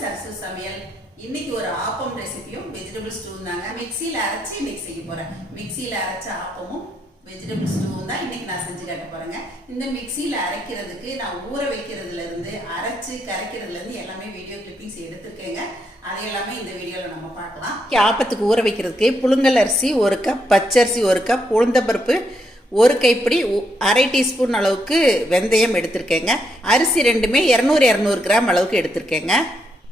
சரசு சமையல். இன்னைக்கு ஒரு ஆப்பம் ரெசிபியும் வெஜிடபிள் ஸ்டூவும் தாங்க. மிக்சியில் அரைச்சி இன்னைக்கு செய்ய போறேன். மிக்சியில் அரைச்ச ஆப்பமும் வெஜிடபிள் ஸ்டூவும் தான் இன்னைக்கு நான் செஞ்சு காட்ட போறேங்க. இந்த மிக்சியில் அரைக்கிறதுக்கு நான் ஊற வைக்கிறதுல இருந்து அரைச்சு கரைக்கிறதுல இருந்து எல்லாமே வீடியோ கிளிப்பிங்ஸ் எடுத்துருக்கேங்க. அது எல்லாமே இந்த வீடியோவில் நம்ம பார்க்கலாம். ஆப்பத்துக்கு ஊற வைக்கிறதுக்கு புழுங்கல் அரிசி 1 கப், பச்சரிசி 1 கப், உளுந்தம்பருப்பு 1 கைப்பிடி, 1/2 டீஸ்பூன் அளவுக்கு வெந்தயம் எடுத்திருக்கேங்க. அரிசி ரெண்டுமே 200 கிராம் அளவுக்கு எடுத்திருக்கேங்க.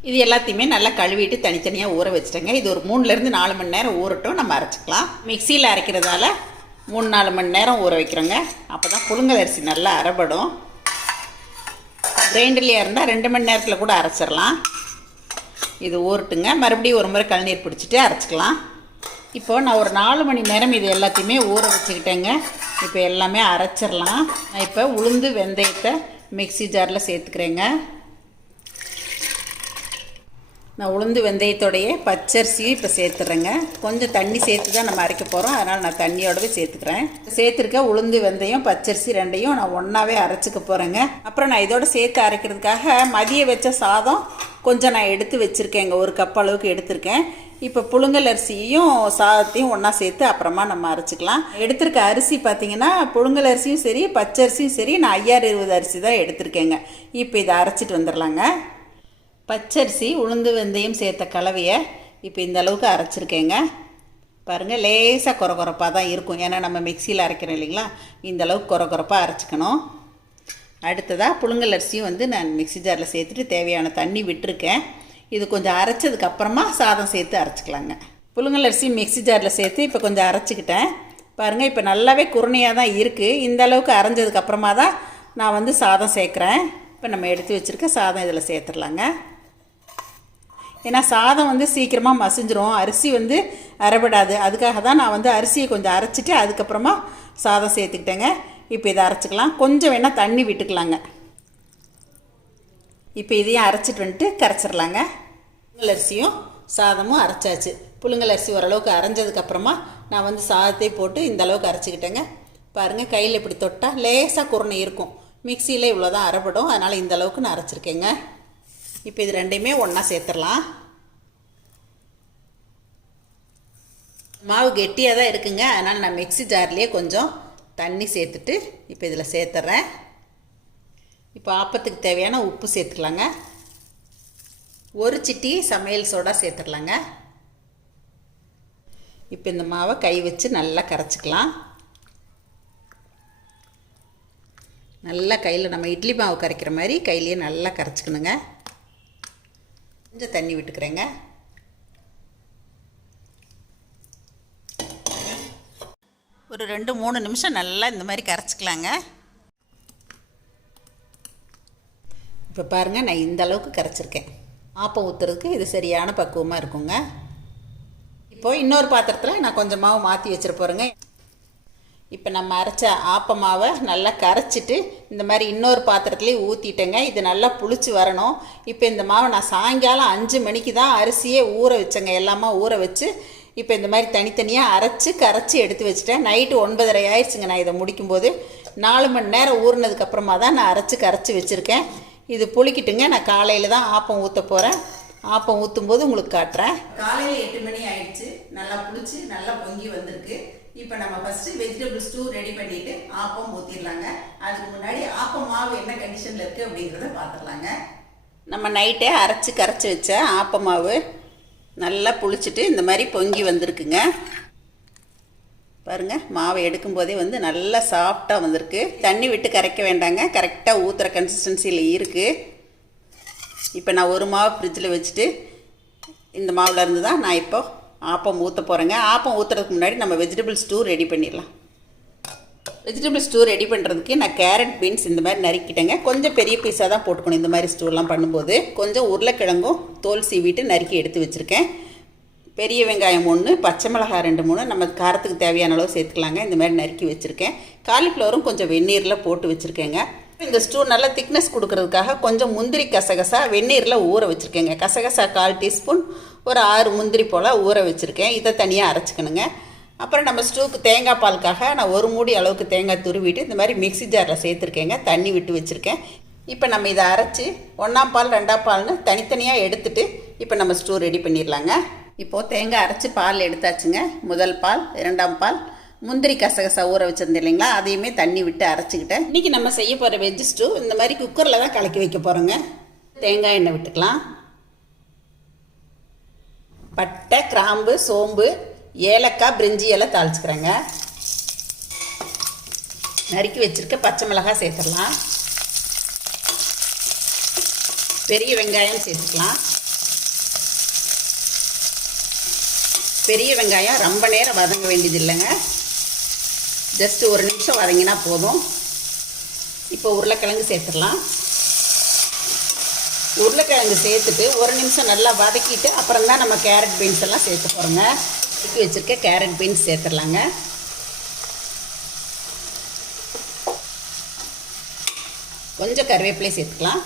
இது எல்லாத்தையுமே நல்லா கழுவிட்டு தனித்தனியாக ஊற வச்சுட்டேங்க. இது ஒரு 3லேருந்து 4 மணி நேரம் ஊறட்டும், நம்ம அரைச்சிக்கலாம். மிக்சியில் அரைக்கிறதால 3-4 மணி நேரம் ஊற வைக்கிறோங்க. அப்போ தான் புழுங்கல் அரிசி நல்லா அரைப்படும். கிரைண்டர்லேயே இருந்தால் 2 மணி நேரத்தில் கூட அரைச்சிடலாம். இது ஊறட்டுங்க. மறுபடியும் ஒரு முறை கழுநீர் பிடிச்சிட்டு அரைச்சிக்கலாம். இப்போது நான் ஒரு 4 மணி நேரம் இது எல்லாத்தையுமே ஊற வச்சுக்கிட்டேங்க. இப்போ எல்லாமே அரைச்சிடலாம். நான் இப்போ உளுந்து வெந்தயத்தை மிக்சி ஜாரில் சேர்த்துக்கிறேங்க. நான் உளுந்து வெந்தயத்தோடையே பச்சரிசியும் இப்போ சேர்த்துறேங்க. கொஞ்சம் தண்ணி சேர்த்து தான் நம்ம அரைக்க போகிறோம், அதனால் நான் தண்ணியோடவே சேர்த்துக்கிறேன். சேர்த்துருக்க உளுந்து வெந்தயம் பச்சரிசி ரெண்டையும் நான் ஒன்றாவே அரைச்சிக்க போகிறேங்க. அப்புறம் நான் இதோட சேர்த்து அரைக்கிறதுக்காக மதியம் வச்ச சாதம் கொஞ்சம் நான் எடுத்து வச்சுருக்கேங்க. 1 கப் அளவுக்கு எடுத்திருக்கேன். இப்போ புழுங்கல் அரிசியும் சாதத்தையும் ஒன்றா சேர்த்து அப்புறமா நம்ம அரைச்சிக்கலாம். எடுத்திருக்க அரிசி பார்த்திங்கன்னா புழுங்கல் அரிசியும் சரி பச்சரிசியும் சரி நான் 5020 அரிசி தான் எடுத்திருக்கேங்க. இப்போ இதை அரைச்சிட்டு வந்துடலாங்க. பச்சரிசி உளுந்து வெந்தயம் சேர்த்த கலவையை இப்போ இந்த அளவுக்கு அரைச்சிருக்கேங்க. பாருங்கள், லேசாக கொரகொரப்பாக தான் இருக்கும். ஏன்னா நம்ம மிக்சியில் அரைக்கிறோம் இல்லைங்களா, இந்த அளவுக்கு கொரகொரப்பாக அரைச்சிக்கணும். அடுத்ததாக புழுங்கல் அரிசியும் நான் மிக்சி ஜாரில் சேர்த்துட்டு தேவையான தண்ணி விட்டுருக்கேன். இது கொஞ்சம் அரைச்சதுக்கப்புறமா சாதம் சேர்த்து அரைச்சிக்கலாங்க. புழுங்கல் அரிசி மிக்சி ஜாரில் சேர்த்து இப்போ கொஞ்சம் அரைச்சிக்கிட்டேன். பாருங்கள், இப்போ நல்லாவே குருணையாக தான் இருக்குது. இந்த அளவுக்கு அரைஞ்சதுக்கப்புறமா தான் நான் சாதம் சேர்க்குறேன். இப்போ நம்ம எடுத்து வச்சுருக்க சாதம் இதில் சேர்த்துடலாங்க. ஏன்னா சாதம் சீக்கிரமாக மசிஞ்சிரும், அரிசி அரைபடாது. அதுக்காக தான் நான் அரிசியை கொஞ்சம் அரைச்சிட்டு அதுக்கப்புறமா சாதம் சேர்த்துக்கிட்டேங்க. இப்போ இதை அரைச்சிக்கலாம். கொஞ்சம் வேணால் தண்ணி விட்டுக்கலாங்க. இப்போ இதையும் அரைச்சிட்டு வந்துட்டு கரைச்சிடலாங்க. புழுங்கல் அரிசியும் சாதமும் அரைச்சாச்சு. புழுங்கல் அரிசி ஓரளவுக்கு அரைஞ்சதுக்கப்புறமா நான் சாதத்தை போட்டு இந்த அளவுக்கு அரைச்சிக்கிட்டேங்க. பாருங்கள், கையில் இப்படி தொட்டால் லேசாக குருணை இருக்கும். மிக்சியில் இவ்வளோ தான் அரைப்படும், அதனால் இந்த அளவுக்கு நான் அரைச்சிருக்கேங்க. இப்போ இது ரெண்டையுமே ஒன்றா சேர்த்துடலாம். மாவு கெட்டியாக தான் இருக்குங்க, அதனால் நான் மிக்சி ஜார்லேயே கொஞ்சம் தண்ணி சேர்த்துட்டு இப்போ இதில் சேர்த்துட்றேன். இப்போ ஆப்பத்துக்கு தேவையான உப்பு சேர்த்துக்கலாங்க. 1 சிட்டி சமையல் சோடா சேர்த்துடலாங்க. இப்போ இந்த மாவை கை வச்சு நல்லா கரைச்சிக்கலாம். நல்லா கையில் நம்ம இட்லி மாவு கரைக்கிற மாதிரி கையிலேயே நல்லா கரைச்சிக்கணுங்க. கொஞ்சம் தண்ணி விட்டுக்கிறேங்க. ஒரு 2-3 நிமிஷம் நல்லா இந்த மாதிரி கரைச்சிக்கலாங்க. இப்போ பாருங்கள், நான் இந்த அளவுக்கு கரைச்சிருக்கேன். ஆப்பம் ஊற்றுறதுக்கு இது சரியான பக்குவமாக இருக்குங்க. இப்போது இன்னொரு பாத்திரத்தில் நான் கொஞ்சம் மாவு மாற்றி வச்சிட போகிறேங்க. இப்போ நம்ம அரைச்ச ஆப்ப மாவை நல்லா கரைச்சிட்டு இந்த மாதிரி இன்னொரு பாத்திரத்துலேயே ஊற்றிட்டேங்க. இது நல்லா புளிச்சு வரணும். இப்போ இந்த மாவை நான் சாயங்காலம் 5 மணிக்கு தான் அரிசியே ஊற வச்சேங்க. எல்லாமே ஊற வச்சு இப்போ இந்த மாதிரி தனித்தனியாக கரைச்சி எடுத்து வச்சுட்டேன். நைட்டு 9:30 ஆயிடுச்சுங்க. நான் இதை முடிக்கும்போது 4 மணி நேரம் ஊறினதுக்கப்புறமா தான் நான் கரைச்சி வச்சுருக்கேன். இது புளிக்கிட்டுங்க. நான் காலையில் தான் ஆப்பம் ஊற்ற போகிறேன். ஆப்பம் ஊற்றும்போது உங்களுக்கு காட்டுறேன். காலையில் 8 மணி ஆயிடுச்சு. நல்லா புளிச்சு நல்லா பொங்கி வந்திருக்கு. இப்போ நம்ம ஃபஸ்ட்டு வெஜிடபிள் ஸ்டூ ரெடி பண்ணிவிட்டு ஆப்பம் ஊற்றிடலாங்க. அதுக்கு முன்னாடி ஆப்பம் மாவு என்ன கண்டிஷனில் இருக்குது அப்படிங்கிறத பார்த்துடலாங்க. நம்ம நைட்டே கரைச்சி வச்ச ஆப்ப மாவு நல்லா புளிச்சிட்டு இந்த மாதிரி பொங்கி வந்திருக்குங்க. பாருங்கள், மாவை எடுக்கும்போதே நல்லா சாஃப்டாக வந்திருக்கு. தண்ணி விட்டு கரைக்க வேண்டாங்க, கரெக்டாக ஊற்றுற கன்சிஸ்டன்சியில் இருக்குது. இப்போ நான் ஒரு மாவு ஃப்ரிட்ஜில் வச்சுட்டு இந்த மாவில் இருந்து தான் நான் இப்போ ஆப்பம் ஊற்ற போகிறேங்க. ஆப்பம் ஊற்றுறதுக்கு முன்னாடி நம்ம வெஜிடபிள் ஸ்டூ ரெடி பண்ணிடலாம். வெஜிடபிள் ஸ்டூ ரெடி பண்ணுறதுக்கு நான் கேரட் பீன்ஸ் இந்த மாதிரி நறுக்கிட்டேங்க. கொஞ்சம் பெரிய பீஸாக தான் போட்டுக்கணும் இந்த மாதிரி ஸ்டூலாம் பண்ணும்போது. கொஞ்சம் உருளைக்கிழங்கும் தோல் சீவிட்டு நறுக்கி எடுத்து வச்சுருக்கேன். பெரிய வெங்காயம் 1, பச்சை மிளகாய் 2-3 நம்ம காரத்துக்கு தேவையான அளவு சேர்த்துக்கலாங்க. இந்த மாதிரி நறுக்கி வச்சுருக்கேன். காலிஃப்ளவரும் கொஞ்சம் வெந்நீரில் போட்டு வச்சுருக்கேங்க. இந்த ஸ்டூ நல்லா திக்னஸ் கொடுக்கறதுக்காக கொஞ்சம் முந்திரி கசகசா வெந்நீரில் ஊற வச்சுருக்கேங்க. கசகசா 1/4 டீஸ்பூன், ஒரு 6 முந்திரி போல் ஊற வச்சுருக்கேன். இதை தனியாக அரைச்சிக்கணுங்க. அப்புறம் நம்ம ஸ்டூக்கு தேங்காய் பாலுக்காக நான் 1 மூடி அளவுக்கு தேங்காய் துருவிட்டு இந்த மாதிரி மிக்சி ஜாரில் சேர்த்துருக்கேங்க. தண்ணி விட்டு வச்சுருக்கேன். இப்போ நம்ம இதை அரைச்சி 1ஆம் பால் 2ஆம் பால்னு தனித்தனியாக எடுத்துட்டு இப்போ நம்ம ஸ்டூ ரெடி பண்ணிடலாங்க. இப்போது தேங்காய் அரைச்சி பால் எடுத்தாச்சுங்க. முதல் பால், 2ஆம் பால், முந்திரி கசகசா ஊற வச்சுருந்தேன் இல்லைங்களா, அதையுமே தண்ணி விட்டு அரைச்சிக்கிட்டேன். இன்றைக்கி நம்ம செய்ய போகிற வெஜ் ஸ்டூ இந்த மாதிரி குக்கரில் தான் கலக்கி வைக்க போகிறோங்க. தேங்காய் எண்ணெய் விட்டுக்கலாம். பட்டை, கிராம்பு, சோம்பு, ஏலக்காய், பிரிஞ்சி எல்லாம் தாளிச்சுக்கிறேங்க. நறுக்கி வச்சுருக்க பச்சை மிளகாய் சேர்த்துடலாம். பெரிய வெங்காயம் சேர்த்துக்கலாம். பெரிய வெங்காயம் ரொம்ப நேரம் வதங்க வேண்டியது இல்லைங்க, ஜஸ்ட் 1 நிமிஷம் வதங்கினா போதும். இப்போ உருளைக்கிழங்கு சேர்த்துடலாம். உருளைக்கிழங்கு சேர்த்துட்டு 1 நிமிஷம் நல்லா வதக்கிட்டு அப்புறம் தான் நம்ம கேரட் பீன்ஸ் எல்லாம் சேர்த்து போகிறோங்க. வதக்கி வச்சுருக்க கேரட் பீன்ஸ் சேர்த்துடலாங்க. கொஞ்சம் கருவேப்பிலை சேர்த்துக்கலாம்.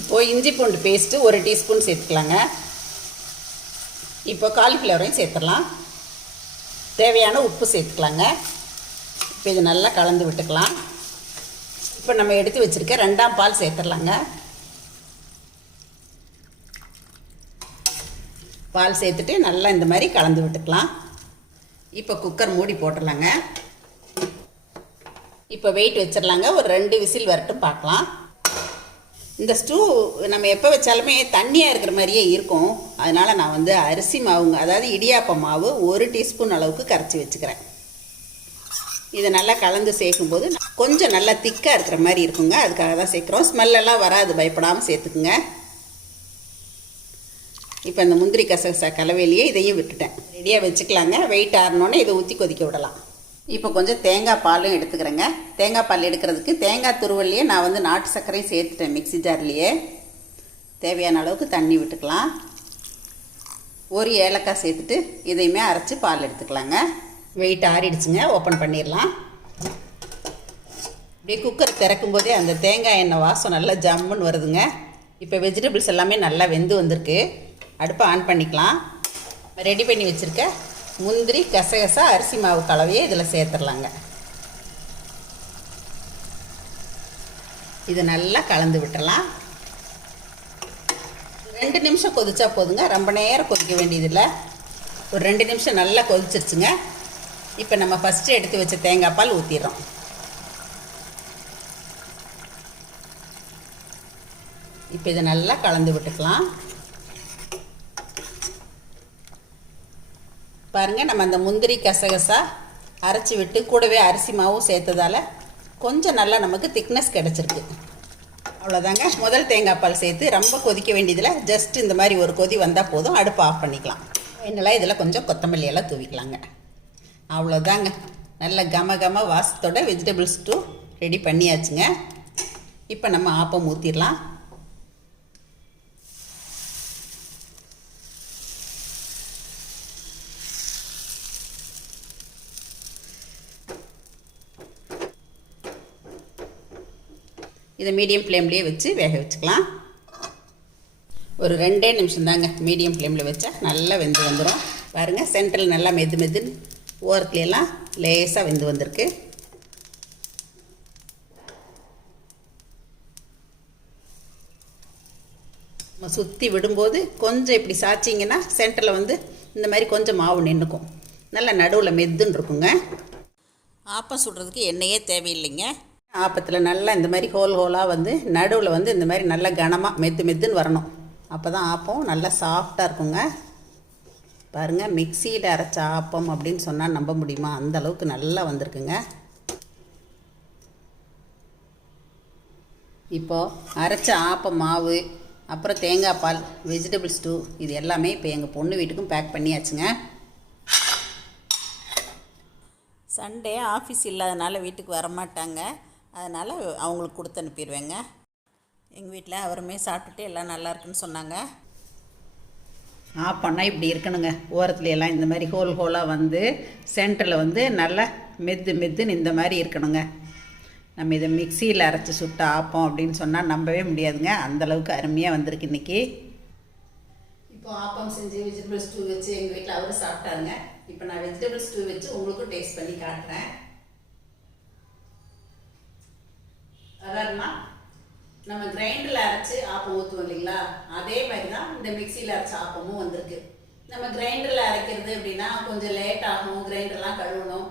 இப்போது இஞ்சி பூண்டு பேஸ்ட்டு 1 டீஸ்பூன் சேர்த்துக்கலாங்க. இப்போ காலிஃப்ளவரையும் சேர்த்துடலாம். தேவையான உப்பு சேர்த்துக்கலாங்க. இப்போ இது நல்லா கலந்து விட்டுக்கலாம். இப்போ நம்ம எடுத்து வச்சுருக்க 2ஆம் பால் சேர்த்துடலாங்க. பால் சேர்த்துட்டு நல்லா இந்த மாதிரி கலந்து விட்டுக்கலாம். இப்போ குக்கர் மூடி போட்டுடலாங்க. இப்போ வெயிட் வச்சிடலாங்க. ஒரு 2 விசில் வரட்டும் பார்க்கலாம். இந்த ஸ்டூ நம்ம எப்போ வச்சாலுமே தண்ணியாக இருக்கிற மாதிரியே இருக்கும். அதனால் நான் வந்து அரிசி மாவுங்க, அதாவது இடியாப்ப மாவு 1 டீஸ்பூன் அளவுக்கு கரைச்சி வச்சுக்கிறேன். இதை நல்லா கலந்து சேர்க்கும்போது கொஞ்சம் நல்லா திக்காக இருக்கிற மாதிரி இருக்குங்க. அதுக்காக தான் சேர்க்குறோம். ஸ்மெல்லெல்லாம் வராது, பயப்படாமல் சேர்த்துக்குங்க. இப்போ இந்த முந்திரி கசகசா கலவையிலேயே இதையும் விட்டுட்டேன். ரெடியாக வச்சுக்கலாங்க. வெயிட் ஆறினோன்னே இதை ஊற்றி கொதிக்க விடலாம். இப்போ கொஞ்சம் தேங்காய் பாலும் எடுத்துக்கிறேங்க. தேங்காய் பால் எடுக்கிறதுக்கு தேங்காய் துருவல்லையே நான் வந்து நாட்டு சர்க்கரையும் சேர்த்துட்டேன். மிக்ஸி ஜார்லேயே தேவையான அளவுக்கு தண்ணி விட்டுக்கலாம். 1 ஏலக்காய் சேர்த்துட்டு இதையுமே அரைச்சி பால் எடுத்துக்கலாங்க. வெயிட் ஆறிடுச்சுங்க. ஓப்பன் பண்ணிடலாம். அப்படியே குக்கர் திறக்கும் போதே அந்த தேங்காய் எண்ணெய் வாசம் நல்லா ஜம்முன்னு வருதுங்க. இப்போ வெஜிடபிள்ஸ் எல்லாமே நல்லா வெந்து வந்திருக்கு. அடுப்பை ஆன் பண்ணிக்கலாம். ரெடி பண்ணி வச்சுருக்க முந்திரி கசகசா அரிசி மாவு கலவையை இதில் சேர்த்துடலாங்க. இது நல்லா கலந்து விட்டுறலாம். 2 நிமிஷம் கொதிச்சா போதுங்க, ரொம்ப நேரம் கொதிக்க வேண்டியதில்லை. ஒரு 2 நிமிஷம் நல்லா கொதிச்சிருச்சுங்க. இப்போ நம்ம ஃபஸ்ட்டு எடுத்து வச்ச தேங்காய் பால் ஊற்றிடுறோம். இப்போ இதை நல்லா கலந்து விட்டுக்கலாம். பாருங்கள், நம்ம அந்த முந்திரி கசகசா அரைச்சி விட்டு கூடவே அரிசி மாவும் சேர்த்ததால் கொஞ்சம் நல்லா நமக்கு திக்னஸ் கிடச்சிருக்கு. அவ்வளோதாங்க. முதல் தேங்காய் பால் சேர்த்து ரொம்ப கொதிக்க வேண்டியதில், ஜஸ்ட் இந்த மாதிரி ஒரு கொதி வந்தால் போதும். அடுப்பு ஆஃப் பண்ணிக்கலாம். என்னெல்லாம் இதில் கொஞ்சம் கொத்தமல்லி எல்லாம் தூவிக்கலாங்க. அவ்வளோதாங்க. நல்ல கம வாசத்தோட வெஜிடபிள் ஸ்டூ ரெடி பண்ணியாச்சுங்க. இப்போ நம்ம ஆப்பம் ஊற்றிடலாம். இதை மீடியம் ஃப்ளேம்லேயே வச்சு வேக வச்சுக்கலாம். ஒரு 2 நிமிஷம் தாங்க மீடியம் ஃப்ளேமில் வச்சா நல்லா வெந்து வந்துடும். பாருங்கள், சென்டரில் நல்லா மெதுன்னு ஓரத்துலையெல்லாம் லேசாக வெந்து வந்திருக்கு. நம்ம சுற்றி விடும்போது கொஞ்சம் இப்படி சாய்ச்சிங்கன்னா சென்டரில் வந்து இந்த மாதிரி கொஞ்சம் மாவு நின்றுக்கும். நல்லா நடுவில் மெதுன்னு இருக்குங்க. ஆப்பம் சுடுறதுக்கு எண்ணெயே தேவையில்லைங்க. ஆப்பத்தில் நல்லா இந்த மாதிரி ஹோலாக வந்து நடுவில் வந்து இந்த மாதிரி நல்லா கனமாக மெதுன்னு வரணும். அப்போ தான் ஆப்பம் நல்லா சாஃப்டாக இருக்குங்க. பாருங்கள், மிக்சியில் அரைச்ச ஆப்பம் அப்படின்னு சொன்னால் நம்ப முடியுமா? அந்த அளவுக்கு நல்லா வந்திருக்குங்க. இப்போது அரைச்ச ஆப்பம் மாவு, அப்புறம் தேங்காய் பால், வெஜிடபிள் ஸ்டூ, இது எல்லாமே இப்போ எங்கள் பொண்ணு வீட்டுக்கும் பேக் பண்ணியாச்சுங்க. சண்டே ஆஃபீஸ் இல்லாதனால வீட்டுக்கு வரமாட்டாங்க. அதனால் அவங்களுக்கு கொடுத்து அனுப்பிடுவேங்க. எங்கள் வீட்டில் அவருமே சாப்பிட்டுட்டு எல்லாம் நல்லா இருக்குன்னு சொன்னாங்க. ஆப்பம்னா இப்படி இருக்கணுங்க. ஓரத்துல எல்லாம் இந்த மாதிரி ஹோலாக வந்து சென்டரில் வந்து நல்லா மெதுன்னு இந்த மாதிரி இருக்கணுங்க. நம்ம இதை மிக்சியில் அரைச்சி சுட்ட ஆப்பம் அப்படின்னு சொன்னால் நம்பவே முடியாதுங்க. அந்தளவுக்கு அருமையாக வந்திருக்கு இன்றைக்கி. இப்போ ஆப்பம் செஞ்சு வெஜிடபிள் ஸ்டூ வச்சு எங்கள் வீட்டில் அவரும் சாப்பிட்டாருங்க. இப்போ நான் வெஜிடபிள் ஸ்டூ வச்சு உங்களுக்கும் டேஸ்ட் பண்ணி காட்டுறேன். அதாருமா நம்ம கிரைண்டரில் அரைச்சி ஆப்பம் ஊற்றுவோம் இல்லைங்களா, அதே மாதிரி தான் இந்த மிக்சியில் அரைச்ச ஆப்பமும் வந்திருக்கு. நம்ம கிரைண்டரில் அரைக்கிறது அப்படின்னா கொஞ்சம் லேட் ஆகும், கிரைண்டர்லாம் கழுவணும்.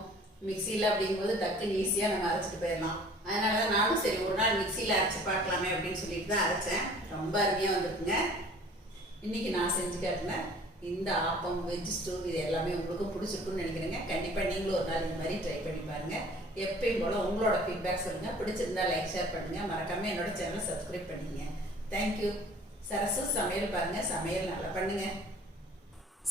மிக்சியில் அப்படிங்கும்போது டக்குன்னு ஈஸியாக நம்ம அரைச்சிட்டு போயிடலாம். அதனால தான் நானும் சரி ஒரு நாள் மிக்சியில் அரைச்சி பார்க்கலாமே அப்படின்னு சொல்லிட்டு தான் அரைச்சேன். ரொம்ப அருமையாக வந்திருக்குங்க. இன்றைக்கி நான் செஞ்சு காட்டினேன் இந்த ஆப்பம், வெஜ் ஸ்டூ, இது எல்லாமே உங்களுக்கும் பிடிச்சிருக்குன்னு நினைக்கிறேங்க. கண்டிப்பாக நீங்களும் ஒரு நாள் இந்த மாதிரி ட்ரை பண்ணி பாருங்கள். எப்பயும் போல் உங்களோட ஃபீட்பேக் சொல்லுங்கள். பிடிச்சிருந்தா லைக், ஷேர் பண்ணுங்கள். மறக்காமல் என்னோட சேனலை சப்ஸ்கிரைப் பண்ணிங்க. தேங்க்யூ. சரசு சமையல் பாருங்கள், சமையல் நல்லா பண்ணுங்கள்.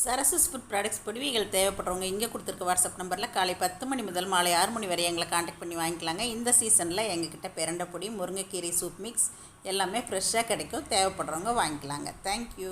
சரசஸ் ஃபுட் ப்ராடக்ட்ஸ் பொடிவைகள் தேவைப்படுறவங்க இங்கே கொடுத்துருக்க வாட்ஸ்அப் நம்பரில் காலை 10 மணி முதல் மாலை 6 மணி வரை எங்களை காண்டாக்ட் பண்ணி வாங்கிக்கலாங்க. இந்த சீசனில் எங்ககிட்ட பிரண்டை பொடி, முருங்கைக்கீரை சூப் மிக்ஸ் எல்லாமே ஃப்ரெஷ்ஷாக கிடைக்கும். தேவைப்படுறவங்க வாங்கிக்கலாங்க. தேங்க்யூ.